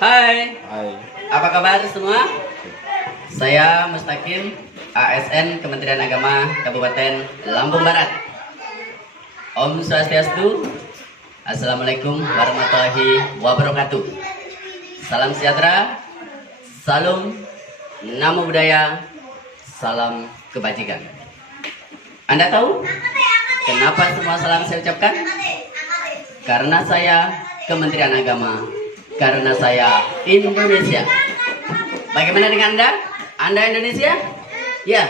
Hai, Hai. apa kabar semua? Saya Mustaqim, ASN Kementerian Agama Kabupaten Lampung Barat. Om Swastiastu. Assalamualaikum warahmatullahi wabarakatuh. Salam sejahtera, salam, namo buddhaya, salam kebajikan. Anda tahu kenapa semua salam saya ucapkan? Karena saya Kementerian Agama, karena saya Indonesia. Bagaimana dengan Anda? Anda Indonesia? Ya.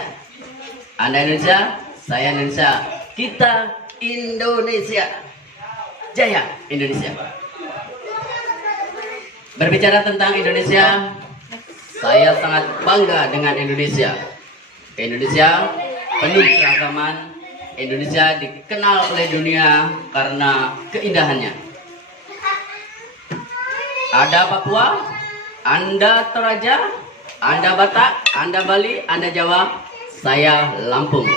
Anda Indonesia, saya Indonesia. Kita Indonesia. Jaya Indonesia. Berbicara tentang Indonesia, saya sangat bangga dengan Indonesia. Indonesia penuh keragaman. Indonesia dikenal oleh dunia karena keindahannya. Ada Papua, Anda Toraja, Anda Batak, Anda Bali, Anda Jawa, saya Lampung.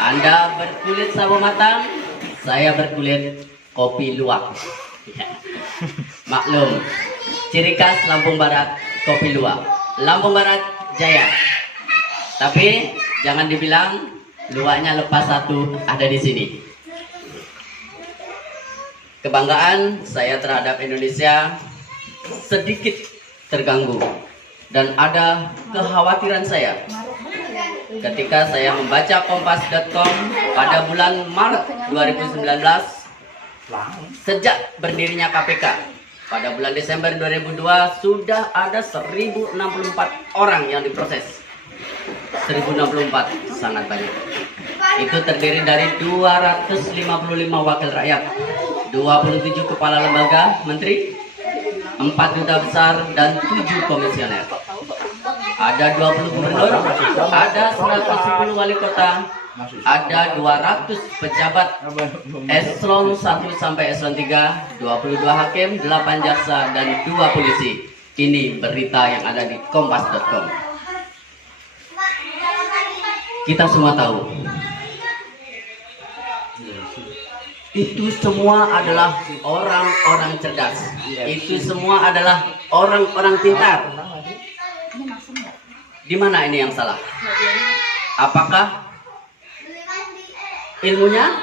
Anda berkulit sawo matang, saya berkulit kopi luwak. Maklum, ciri khas Lampung Barat, kopi luwak. Lampung Barat, jaya. Tapi jangan dibilang luwaknya lepas satu ada di sini. Kebanggaan saya terhadap Indonesia sedikit terganggu dan ada kekhawatiran saya ketika saya membaca kompas.com pada bulan Maret 2019 sejak berdirinya KPK. Pada bulan Desember 2002 sudah ada 1064 orang yang diproses. 1064 sangat banyak. Itu terdiri dari 255 wakil rakyat, 27 kepala lembaga menteri, 4 duta besar, dan 7 komisioner. Ada 20 gubernur, ada 110 wali kota, ada 200 pejabat eselon 1 sampai eselon 3, 22 hakim, 8 jaksa, dan 2 polisi. Ini berita yang ada di kompas.com. Kita semua tahu itu semua adalah orang-orang cerdas. Itu semua adalah orang-orang pintar. Di mana ini yang salah? Apakah ilmunya?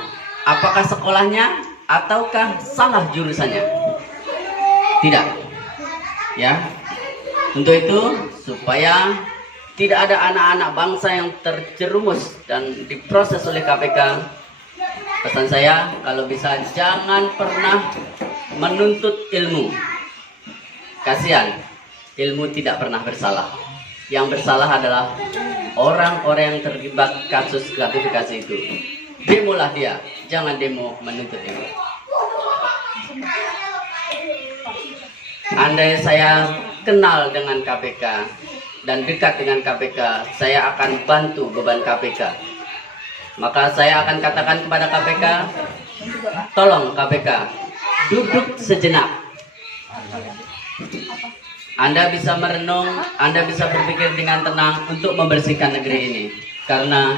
Apakah sekolahnya? Ataukah salah jurusannya? Tidak. Ya. Untuk itu, supaya tidak ada anak-anak bangsa yang terjerumus dan diproses oleh KPK, pesan saya, kalau bisa jangan pernah menuntut ilmu. Kasihan, ilmu tidak pernah bersalah. Yang bersalah adalah orang-orang yang terlibat kasus gratifikasi itu. Demolah dia, jangan demo menuntut ilmu. Andai saya kenal dengan KPK dan dekat dengan KPK, saya akan bantu beban KPK. Maka saya akan katakan kepada KPK, tolong KPK, duduk sejenak. Anda bisa merenung, Anda bisa berpikir dengan tenang untuk membersihkan negeri ini. Karena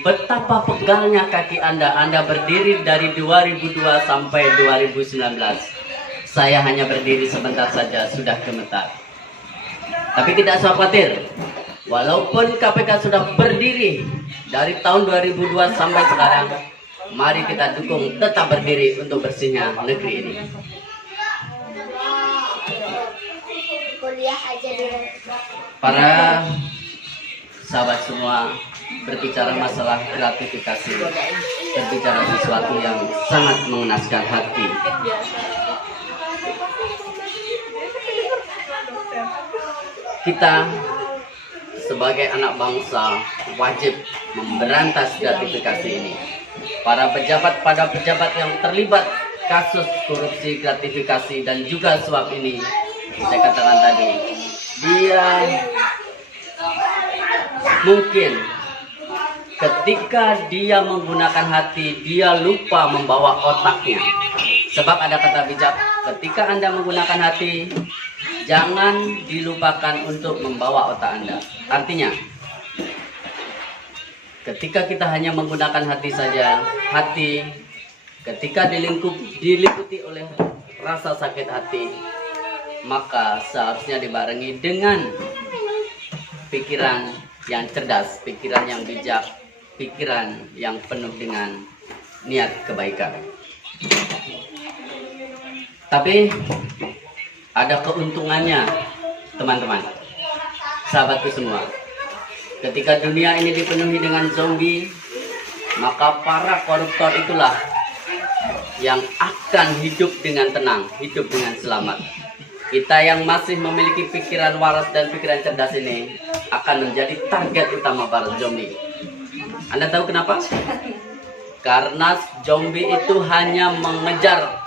betapa pegalnya kaki Anda berdiri dari 2002 sampai 2019. Saya hanya berdiri sebentar saja, sudah gemetar. Tapi tidak usah khawatir. Walaupun KPK sudah berdiri dari tahun 2002 sampai sekarang, mari kita dukung tetap berdiri untuk bersihnya negeri ini. Para sahabat semua, berbicara masalah gratifikasi, berbicara sesuatu yang sangat mengenaskan hati. Kita sebagai anak bangsa wajib memberantas gratifikasi ini. Para pejabat yang terlibat kasus korupsi, gratifikasi, dan juga suap ini, saya katakan tadi, dia mungkin ketika dia menggunakan hati, dia lupa membawa otaknya. Sebab ada kata bijak, ketika Anda menggunakan hati, jangan dilupakan untuk membawa otak Anda. Artinya, ketika kita hanya menggunakan hati saja, hati ketika diliputi oleh rasa sakit hati, maka seharusnya dibarengi dengan pikiran yang cerdas, pikiran yang bijak, pikiran yang penuh dengan niat kebaikan. Tapi ada keuntungannya, teman-teman, sahabatku semua. Ketika dunia ini dipenuhi dengan zombie, maka para koruptor itulah yang akan hidup dengan tenang, hidup dengan selamat. Kita yang masih memiliki pikiran waras dan pikiran cerdas ini akan menjadi target utama para zombie. Anda tahu kenapa? Karena zombie itu hanya mengejar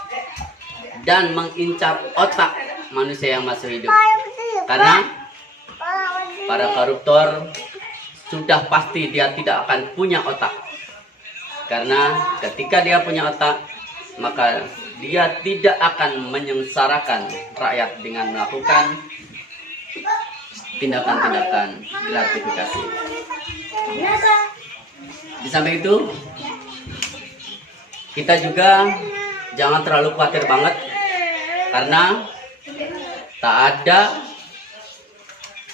dan mengincar otak manusia yang masih hidup. Karena para koruptor sudah pasti dia tidak akan punya otak. Karena ketika dia punya otak, maka dia tidak akan menyengsarakan rakyat dengan melakukan tindakan-tindakan gratifikasi. Di samping itu, kita juga jangan terlalu khawatir banget, karena tak ada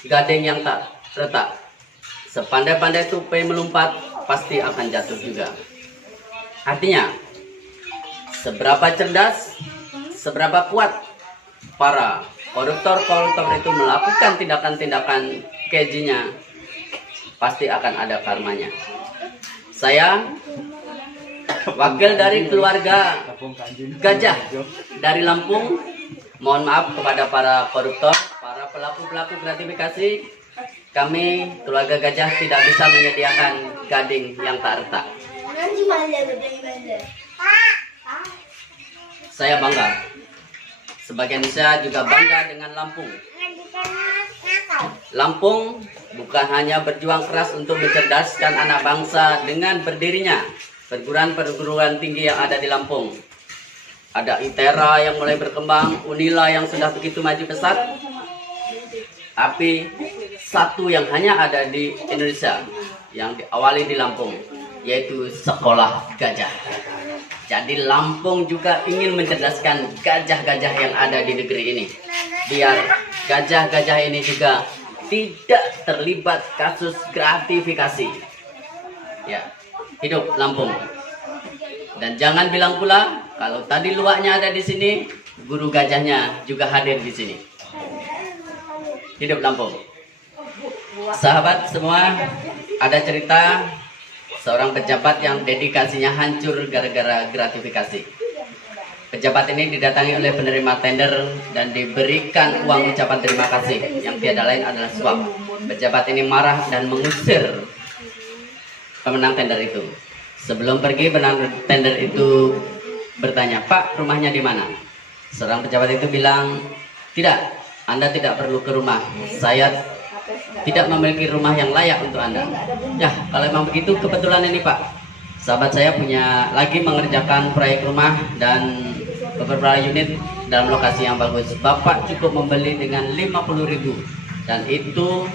gading yang tak retak. Sepandai-pandai tupai melompat, pasti akan jatuh juga. Artinya, seberapa cerdas, seberapa kuat para koruptor-koruptor itu melakukan tindakan-tindakan kejinya, pasti akan ada karmanya. Saya, wakil dari keluarga Gajah dari Lampung, mohon maaf kepada para koruptor, para pelaku-pelaku gratifikasi. Kami, keluarga Gajah, tidak bisa menyediakan gading yang tak retak. Saya bangga. Sebagian saya juga bangga dengan Lampung. Lampung bukan hanya berjuang keras untuk mencerdaskan anak bangsa dengan berdirinya perguruan-perguruan tinggi yang ada di Lampung. Ada ITERA yang mulai berkembang, UNILA yang sudah begitu maju pesat. Tapi satu yang hanya ada di Indonesia yang diawali di Lampung, yaitu Sekolah Gajah. Jadi Lampung juga ingin mencerdaskan gajah-gajah yang ada di negeri ini, biar gajah-gajah ini juga tidak terlibat kasus gratifikasi. Ya, hidup Lampung. Dan jangan bilang pula kalau tadi luaknya ada di sini, guru gajahnya juga hadir di sini. Hidup Lampung. Sahabat semua, ada cerita seorang pejabat yang dedikasinya hancur gara-gara gratifikasi. Pejabat ini didatangi oleh penerima tender dan diberikan uang ucapan terima kasih yang tiada lain adalah suap. Pejabat ini marah dan mengusir pemenang tender itu. Sebelum pergi, pemenang tender itu bertanya, "Pak, rumahnya di mana?" Seorang pejabat itu bilang, "Tidak, Anda tidak perlu ke rumah. Saya tidak memiliki rumah yang layak untuk Anda." Ya, kalau memang begitu, kebetulan ini Pak, sahabat saya punya lagi mengerjakan proyek rumah dan beberapa unit dalam lokasi yang bagus. Bapak cukup membeli dengan 50.000 dan itu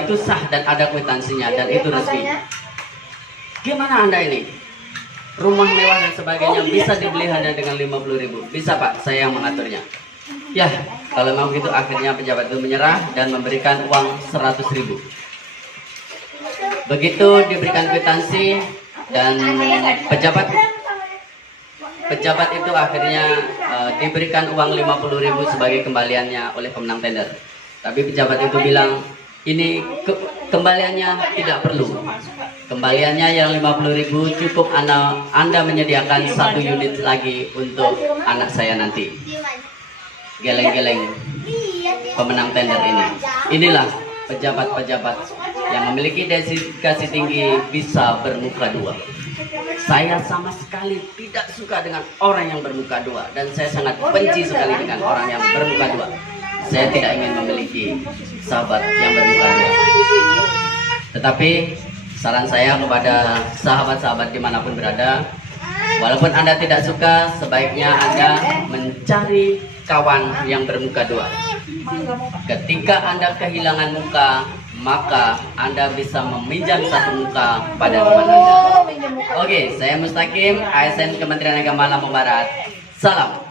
itu sah dan ada kwitansinya dan itu resmi. Gimana Anda ini? Rumah mewah dan sebagainya bisa dibeli hanya dengan 50.000. Bisa Pak, saya yang mengaturnya. Ya, kalau memang begitu, akhirnya pejabat itu menyerah dan memberikan uang 100.000. Begitu diberikan kwitansi dan pejabat itu akhirnya diberikan uang 50.000 sebagai kembaliannya oleh pemenang tender. Tapi pejabat itu bilang, ini kembaliannya tidak perlu. Kembaliannya yang 50.000 cukup Anda menyediakan 1 unit lagi untuk anak saya nanti. Geleng-geleng pemenang tender ini. Inilah pejabat-pejabat yang memiliki dedikasi tinggi bisa bermuka dua. Saya sama sekali tidak suka dengan orang yang bermuka dua, dan saya sangat benci sekali dengan orang yang bermuka dua. Saya tidak ingin memiliki sahabat yang bermuka dua. Tetapi saran saya kepada sahabat-sahabat dimanapun berada, walaupun Anda tidak suka, sebaiknya Anda mencari kawan yang bermuka dua. Ketika Anda kehilangan muka, maka Anda bisa meminjam satu muka pada teman Anda. Oke, saya Mustaqim, ASN Kementerian Agama Lampung Barat. Salam.